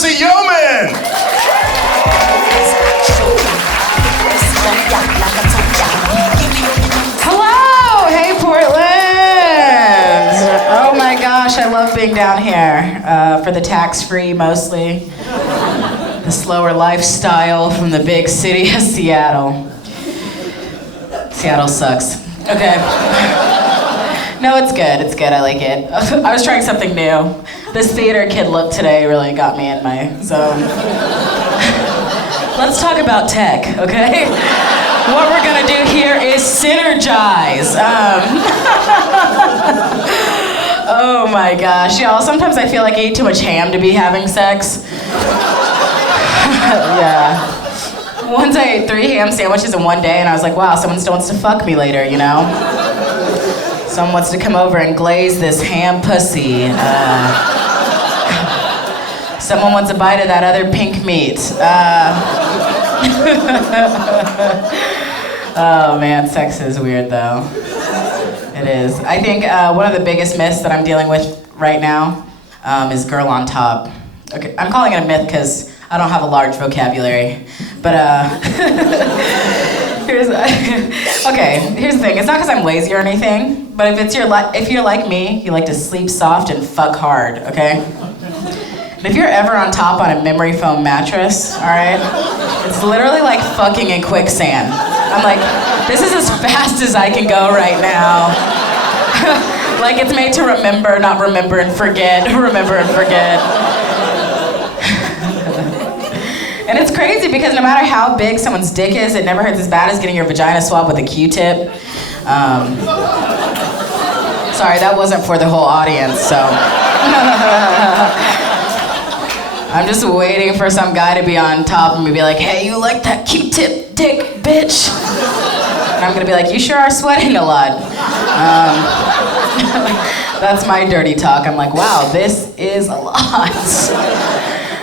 Quincy Yeoman! Hello! Hey, Portland! Oh my gosh, I love being down here. For the tax-free, mostly. The slower lifestyle from the big city of Seattle. Seattle sucks. Okay. No, it's good. It's good. I like it. I was trying something new. This theater kid look today really got me in my zone. Let's talk about tech, okay? What we're gonna do here is synergize. Oh my gosh, y'all. Sometimes I feel like I eat too much ham to be having sex. Yeah. Once I ate 3 ham sandwiches in one day, and I was like, wow, someone still wants to fuck me later, you know? Someone wants to come over and glaze this ham pussy. Someone wants a bite of that other pink meat. Oh man, sex is weird though. It is. I think one of the biggest myths that I'm dealing with right now is girl on top. Okay, I'm calling it a myth because I don't have a large vocabulary. But here's the thing. It's not because I'm lazy or anything, but if you're like me, you like to sleep soft and fuck hard, okay? And if you're ever on top on a memory foam mattress, all right, it's literally like fucking in quicksand. I'm like, this is as fast as I can go right now. Like it's made to remember, not remember and forget, remember and forget. And it's crazy because no matter how big someone's dick is, it never hurts as bad as getting your vagina swabbed with a Q-tip. Sorry, that wasn't for the whole audience, so. I'm just waiting for some guy to be on top and be like, hey, you like that Q-tip dick, bitch? And I'm gonna be like, you sure are sweating a lot. That's my dirty talk. I'm like, wow, this is a lot.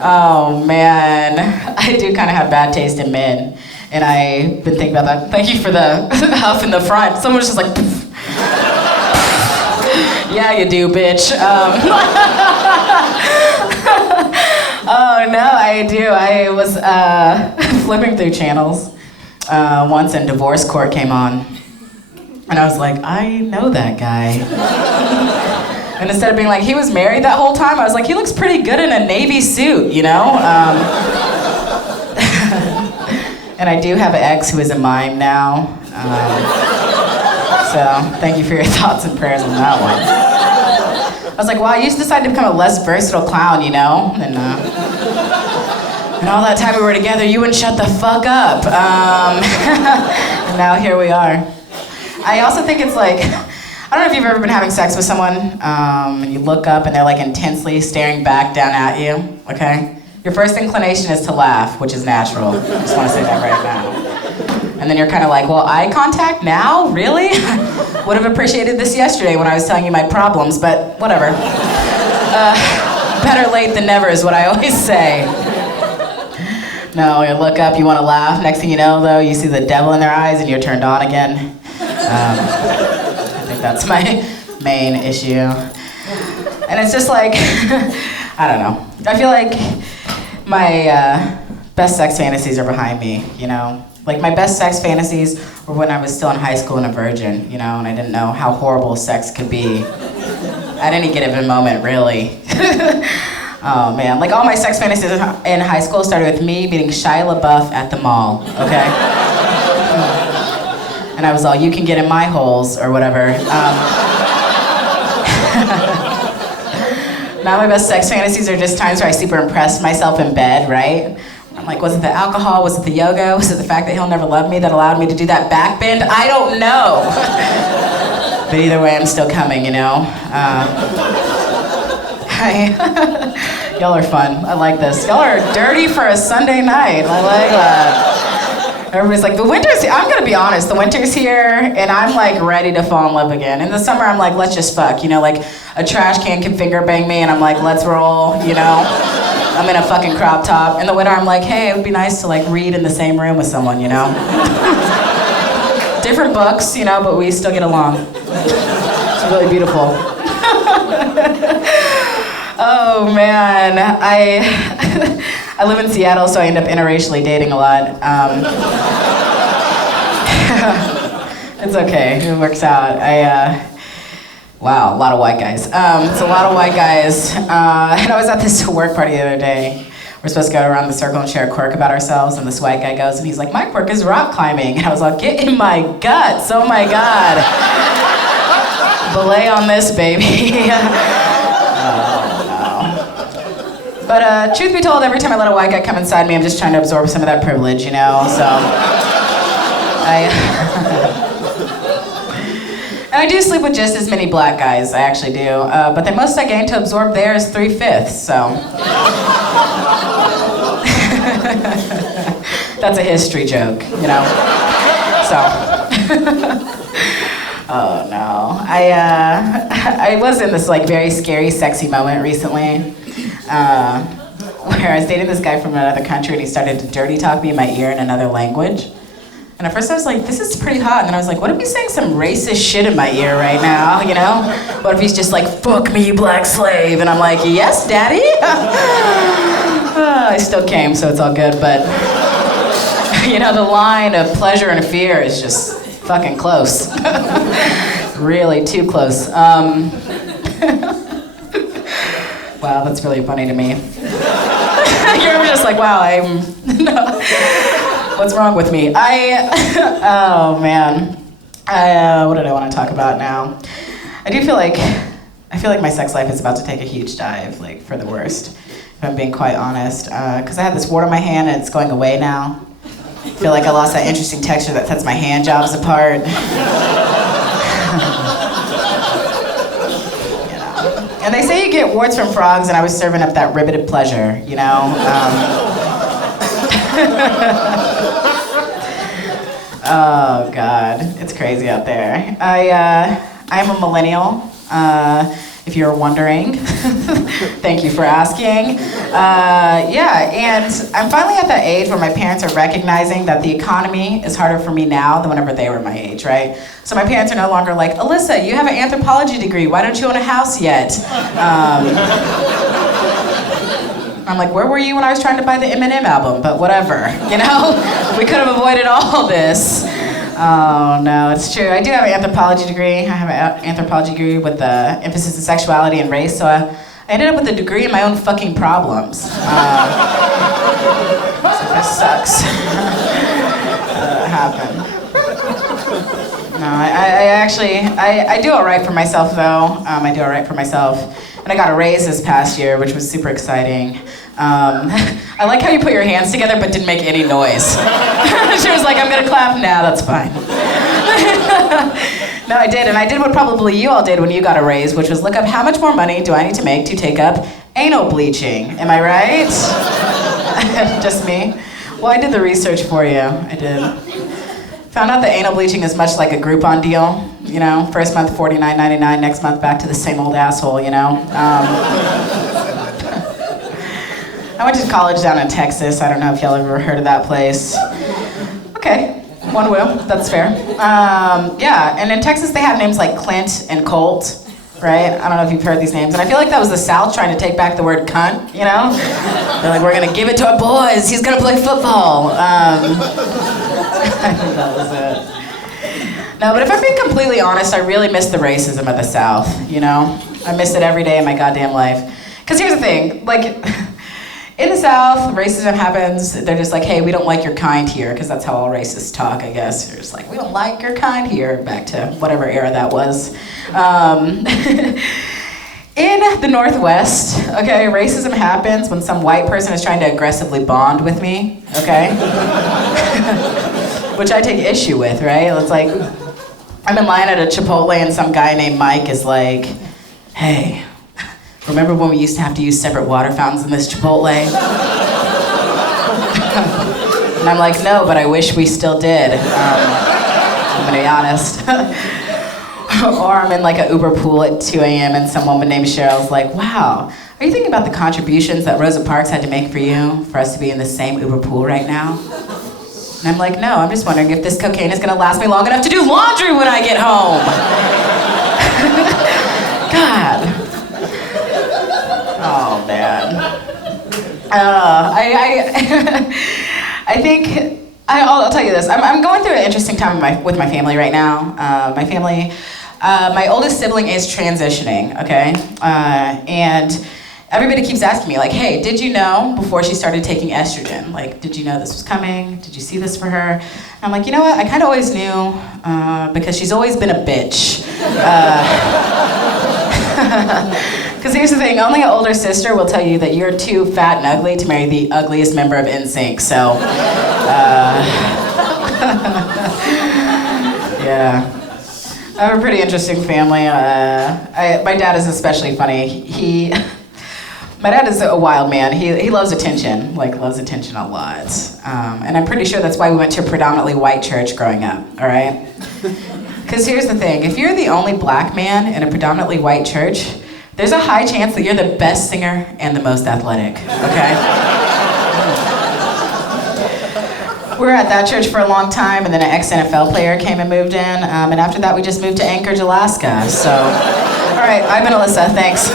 Oh man, I do kind of have bad taste in men, and I've been thinking about that. Thank you for the huff in the front. Someone was just like, poof. Yeah, you do, bitch. Oh no, I do. I was flipping through channels once, and Divorce Court came on, and I was like, I know that guy. And instead of being like, he was married that whole time, I was like, he looks pretty good in a navy suit, you know? And I do have an ex who is a mime now. So thank you for your thoughts and prayers on that one. I was like, wow, you decided to become a less versatile clown, you know? And all that time we were together, you wouldn't shut the fuck up. And now here we are. I also think it's like, I don't know if you've ever been having sex with someone, and you look up and they're like intensely staring back down at you, okay? Your first inclination is to laugh, which is natural. I just want to say that right now. And then you're kind of like, well, eye contact now? Really? Would have appreciated this yesterday when I was telling you my problems, but whatever. Better late than never is what I always say. No, you look up, you want to laugh. Next thing you know, though, you see the devil in their eyes and you're turned on again. That's my main issue. And it's just like, I don't know. I feel like my best sex fantasies are behind me, you know? Like my best sex fantasies were when I was still in high school and a virgin, you know, and I didn't know how horrible sex could be at any given moment, really. Oh man, like all my sex fantasies in high school started with me meeting Shia LaBeouf at the mall, okay? And I was all, you can get in my holes, or whatever. Now my best sex fantasies are just times where I super impressed myself in bed, right? I'm like, was it the alcohol? Was it the yoga? Was it the fact that he'll never love me that allowed me to do that back bend? I don't know. But either way, I'm still coming, you know? Y'all are fun. I like this. Y'all are dirty for a Sunday night. I like that. Everybody's like, the winter's here. I'm gonna be honest, the winter's here, and I'm like ready to fall in love again. In the summer, I'm like, let's just fuck, you know, like a trash can finger bang me, and I'm like, let's roll, you know? I'm in a fucking crop top. In the winter, I'm like, hey, it would be nice to like read in the same room with someone, you know? Different books, you know, but we still get along. It's really beautiful. Oh man, I live in Seattle, so I end up interracially dating a lot. It's okay, it works out. Wow, a lot of white guys. It's a lot of white guys. And I was at this work party the other day. We're supposed to go around the circle and share a quirk about ourselves, and this white guy goes, and he's like, my quirk is rock climbing. And I was like, get in my guts, oh my God. Belay on this, baby. But truth be told, every time I let a white guy come inside me, I'm just trying to absorb some of that privilege, you know? So, and I do sleep with just as many black guys, I actually do. But the most I gain to absorb there is 3/5, so. That's a history joke, you know? So. Oh no. I was in this like very scary, sexy moment recently. Where I was dating this guy from another country and he started to dirty talk me in my ear in another language. And at first I was like, this is pretty hot. And then I was like, what if he's saying some racist shit in my ear right now, you know? What if he's just like, fuck me, you black slave? And I'm like, yes, daddy? I still came, so it's all good. But, you know, the line of pleasure and fear is just fucking close. Really too close. Wow, that's really funny to me. You're just like, wow, no. What's wrong with me? Oh man. What did I want to talk about now? I feel like my sex life is about to take a huge dive, like for the worst, if I'm being quite honest. Because I had this wart on my hand and it's going away now. I feel like I lost that interesting texture that sets my hand jobs apart. And they say you get warts from frogs, and I was serving up that riveted pleasure, you know? Oh, God. It's crazy out there. I'm a millennial, if you're wondering. Thank you for asking. Yeah, and I'm finally at that age where my parents are recognizing that the economy is harder for me now than whenever they were my age, right? So my parents are no longer like, Alyssa, you have an anthropology degree. Why don't you own a house yet? I'm like, where were you when I was trying to buy the Eminem album? But whatever, you know? We could have avoided all this. Oh, no, it's true. I do have an anthropology degree. I have an anthropology degree with the emphasis in sexuality and race, so I ended up with a degree in my own fucking problems. So that sucks. That happened. No, I do all right for myself, though. I do all right for myself. And I got a raise this past year, which was super exciting. I like how you put your hands together but didn't make any noise. She was like, I'm gonna clap. Nah, that's fine. No, I did, and I did what probably you all did when you got a raise, which was look up how much more money do I need to make to take up anal bleaching. Am I right? Just me? Well, I did the research for you. I did. Found out that anal bleaching is much like a Groupon deal. You know, first month $49.99, next month back to the same old asshole, you know? I went to college down in Texas. I don't know if y'all ever heard of that place. Okay, one will, that's fair. Yeah, and in Texas they have names like Clint and Colt, right? I don't know if you've heard these names. And I feel like that was the South trying to take back the word cunt, you know? They're like, we're gonna give it to our boys, he's gonna play football. I think that was it. No, but if I'm being completely honest, I really miss the racism of the South, you know? I miss it every day of my goddamn life. Because here's the thing, like, in the South, racism happens, they're just like, hey, we don't like your kind here, because that's how all racists talk, I guess. They're just like, we don't like your kind here, back to whatever era that was. In the Northwest, okay, racism happens when some white person is trying to aggressively bond with me, okay? Which I take issue with, right? It's like, I'm in line at a Chipotle and some guy named Mike is like, hey, remember when we used to have to use separate water fountains in this Chipotle? And I'm like, no, but I wish we still did. I'm gonna be honest. Or I'm in like an Uber pool at 2 a.m. and some woman named Cheryl's like, wow, are you thinking about the contributions that Rosa Parks had to make for you for us to be in the same Uber pool right now? And I'm like, no, I'm just wondering if this cocaine is gonna last me long enough to do laundry when I get home. God. Oh God. I think I'll tell you this. I'm going through an interesting time with my family right now. My oldest sibling is transitioning. Okay, and everybody keeps asking me, like, hey, did you know before she started taking estrogen? Like, did you know this was coming? Did you see this for her? And I'm like, you know what? I kind of always knew because she's always been a bitch. Because here's the thing, only an older sister will tell you that you're too fat and ugly to marry the ugliest member of NSYNC, so, yeah. I have a pretty interesting family. My dad is especially funny. My dad is a wild man. He loves attention, loves attention a lot. And I'm pretty sure that's why we went to a predominantly white church growing up, all right? Because here's the thing, if you're the only black man in a predominantly white church, there's a high chance that you're the best singer and the most athletic, okay? We were at that church for a long time, and then an ex-NFL player came and moved in, and after that we just moved to Anchorage, Alaska, so. All right, I've been Alyssa, thanks.